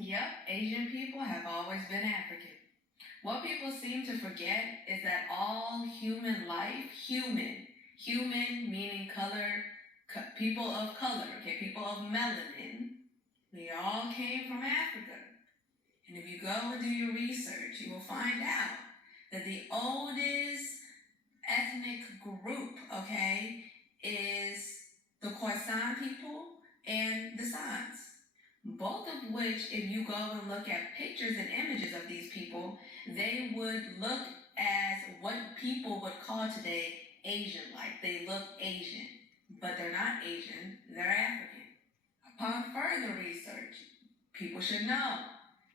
Yep, Asian people have always been African. What people seem to forget is that all human life, human meaning color, people of color, okay, people of melanin, they all came from Africa. And if you go and do your research, you will find out that the oldest ethnic group, okay, is the Khoisan people and the Sans. Both of which, if you go and look at pictures and images of these people, they would look as what people would call today Asian-like. They look Asian, but they're not Asian, they're African. Upon further research, people should know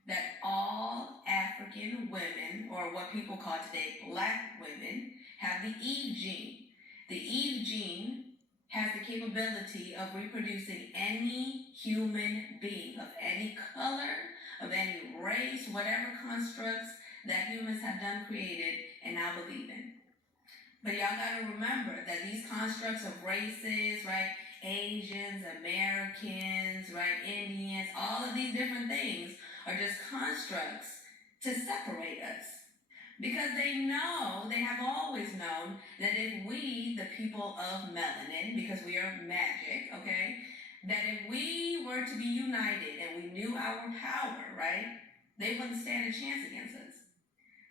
that all African women, or what people call today black women, have the Eve gene. The Eve gene has the capability of reproducing any human being of any color, of any race, whatever constructs that humans have done created and now believe in. But y'all gotta remember that these constructs of races, right, Asians, Americans, right, Indians, all of these different things are just constructs to separate us. Because they have always known that if we, the people of melanin, because we are magic, okay, that if we were to be united and we knew our power, right, they wouldn't stand a chance against us.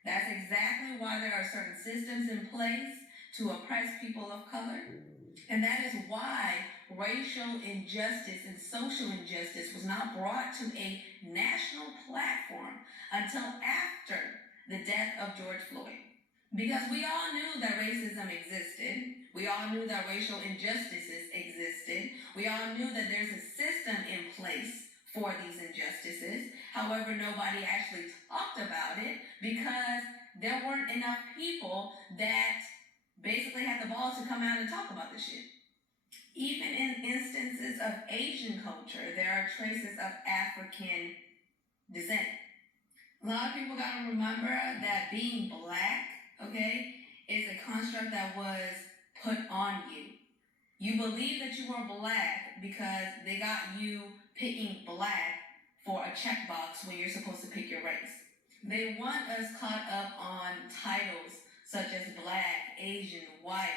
That's exactly why there are certain systems in place to oppress people of color. And that is why racial injustice and social injustice was not brought to a national platform until after the death of George Floyd. Because we all knew that racism existed. We all knew that racial injustices existed. We all knew that there's a system in place for these injustices. However, nobody actually talked about it because there weren't enough people that basically had the balls to come out and talk about this shit. Even in instances of Asian culture, there are traces of African descent. A lot of people gotta remember that being black, okay, is a construct that was put on you. You believe that you were black because they got you picking black for a checkbox when you're supposed to pick your race. They want us caught up on titles such as black, Asian, white,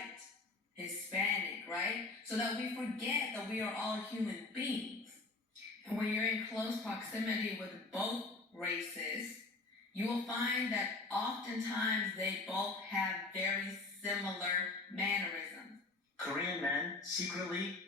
Hispanic, right? So that we forget that we are all human beings. And when you're in close proximity with both races, you will find that oftentimes they both have very similar mannerisms. Korean men secretly